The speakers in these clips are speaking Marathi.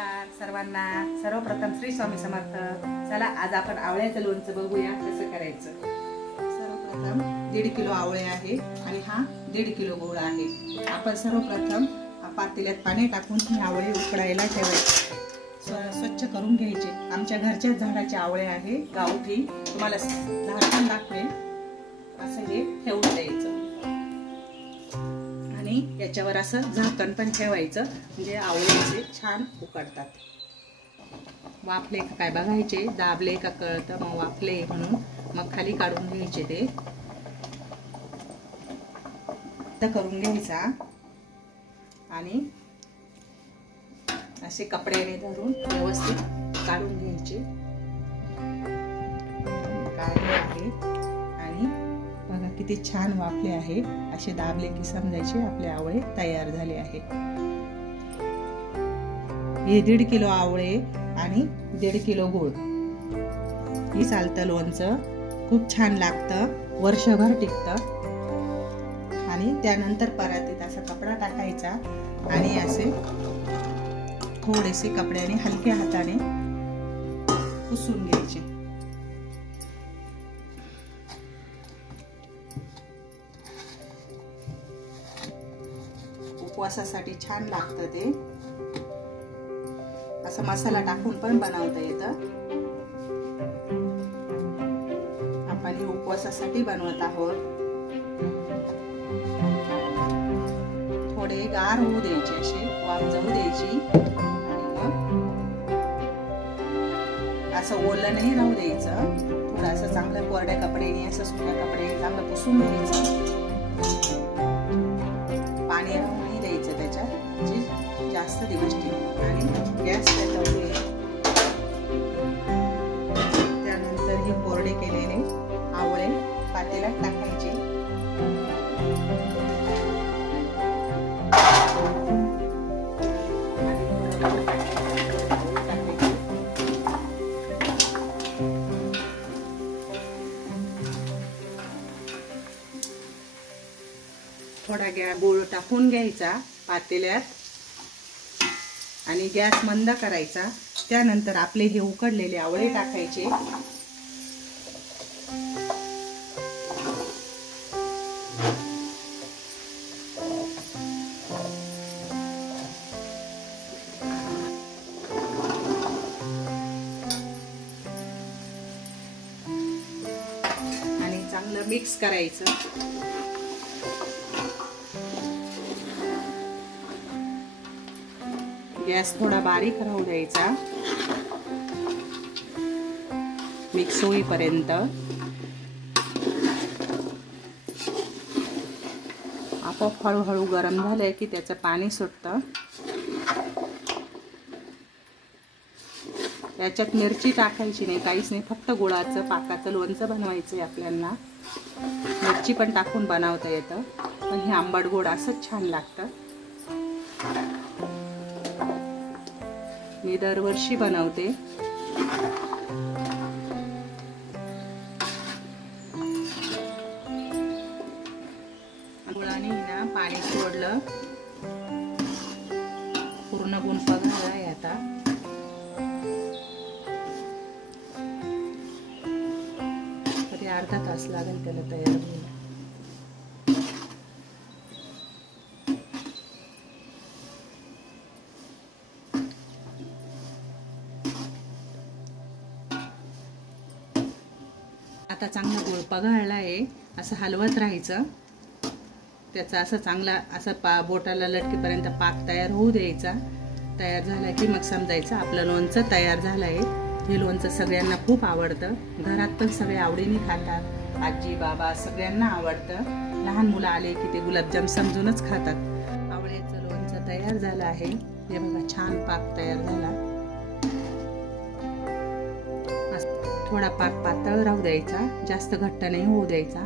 नमस्कार सर्वांना। सर्वप्रथम श्री स्वामी समर्थ। चला आज आपण आवळ्याचं लोणचं बघूया कसं करायचं। सर्वप्रथम 1.5 किलो आवळे आहे आणि हा 1.5 किलो गूळ आहे। आपण सर्वप्रथम पातेल्यात पाणी टाकून हे आवळे उकडायला ठेवायचे, स्वच्छ करून घ्यायचे। आमच्या घरच्या झाडाचे आवळे आहे, गावठी। तुम्हाला झाड पण दाखवेन। असं हे ठेवून द्यायचं आणि याच्यावर असं झाकण पण ठेवायचं, म्हणजे आवळे छान उकडतात। वाफले का काय बघायचे, दाबले का कळतं, मग वाफले म्हणून मग खाली काढून घ्यायचे। ते करून घ्यायचा आणि असे कपड्याने धरून व्यवस्थित काढून घ्यायचे। काढले आहे आणि बघा किती छान वाफले आहे। असे दाबले की समजायचे आपले आवळे तयार झाले आहे। हे 1.5 किलो आवळे आणि 1.5 किलो गूळ हे चालतं लोणचं। खूप छान लागतं, वर्षभर टिकतं। आणि त्यानंतर परातीत असा कपडा टाकायचा आणि असे थोडेसे कपड्याने हलक्या हाताने पुसून घ्यायचे। उपवासासाठी छान लागतं ते। असं मसाला टाकून पण बनवता येतं। आपण हे उपवासासाठी बनवत आहोत। थोडे गार होऊ द्यायचे, असे वाफ जाऊ द्यायची आणि मग असं ओलं नाही राहू द्यायचं। थोडं असं चांगलं कोरड्या कपड्याने, असं सुक्या कपड्याने चांगलं पुसून घ्यायचं। पाणी राहू नाही द्यायचं त्याच्यात, जे जास्त दिवस टिकतं। आणि गॅस पेटवून त्यानंतर हे कोरडे केलेले आवळे पातेल्यात टाकायचे। थोडा गूळ टाकून घ्यायचा पातेल्यात आणि गॅस मंद करायचा। त्यानंतर आपले हे उकडलेले आवळे टाकायचे। आणि चांगलं मिक्स करायचं। गॅस थोडा बारीक राहू द्यायचा मिक्स होईपर्यंत। आपोआप हळूहळू गरम झालंय की त्याचं पाणी सुटतं। त्याच्यात मिरची टाकायची नाही, काहीच नाही, फक्त गुळाचं पाकाचं लोणचं बनवायचंय आपल्याला। मिरची पण टाकून बनवता येतं, पण हे आंबट गोड असंच छान लागतं। मी दरवर्षी बनवते। गुळाने ना पाणी सोडलं, पूर्ण गुंफ झालाय आता। तरी अर्धा तास लागेल त्याला तयार व्हायला। आता चांगला गुळ पघळला आहे, असं हलवत राहायचं। त्याचा असं चांगला असं बोटाला लटकेपर्यंत पाक तयार होऊ द्यायचा। तयार झाला की मग समजायचं आपलं लोणचं तयार झालं आहे। हे लोणचं सगळ्यांना खूप आवडतं, घरात पण सगळे आवडीने खातात। आजी बाबा सगळ्यांना आवडतं। लहान मुलं आले की ते गुलाबजाम समजूनच खातात। आवळ्याचं लोणचं तयार झालं आहे। हे बघा छान पाक तयार झाला। थोडा पाक पातळ राहू द्यायचा, जास्त घट्ट नाही होऊ द्यायचा।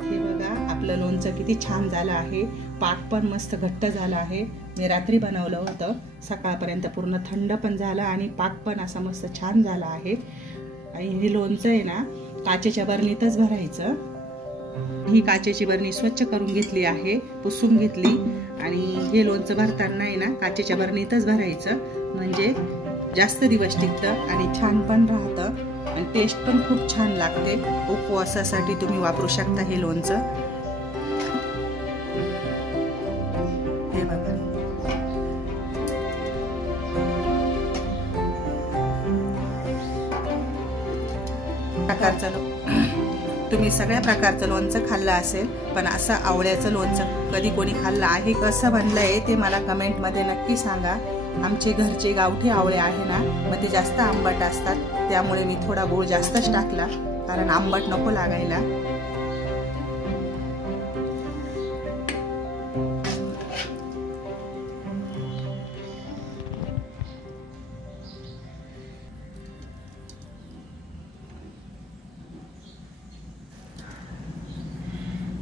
हे बघा आपलं लोणचं किती छान झालं आहे। पाक पण मस्त घट्ट झाला आहे। मी रात्री बनवलं होतं, सकाळपर्यंत पूर्ण थंड पण झालं आणि पाक पण असा मस्त छान झाला आहे। आणि हे लोणचं आहे ना काचेच्या बरणीतच भरायचं ही काचेची बरणी स्वच्छ करून घेतली आहे, पुसून घेतली. आणि हे लोणचं भरताना आहे ना काचेच्या बरणीतच भरायचं, म्हणजे जास्त दिवस टिकतं आणि छान पण राहतं आणि टेस्ट पण खूप छान लागते. उपवासासाठी तुम्ही वापरू शकता हे लोणचं. हे बघा, तुम्ही सगळ्या प्रकारचं लोणचं खाल्लं असेल, पण असं आवळ्याचं लोणचं कधी कोणी खाल्लं आहे? कसं बनलंय ते मला कमेंटमध्ये नक्की सांगा. आमचे घरचे गावठी आवळे आहे ना, मग ते जास्त आंबट असतात, त्यामुळे मी थोडा गूळ जास्तच टाकला, कारण आंबट नको लागायला.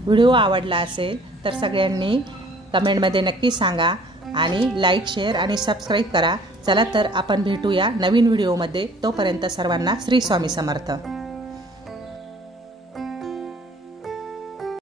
व्हिडिओ आवडला असेल तर सगळ्यांनी कमेंटमध्ये नक्की सांगा आणि लाईक, शेअर आणि सबस्क्राईब करा. चला तर आपण भेटूया नवीन व्हिडिओमध्ये. तोपर्यंत सर्वांना श्री स्वामी समर्थ.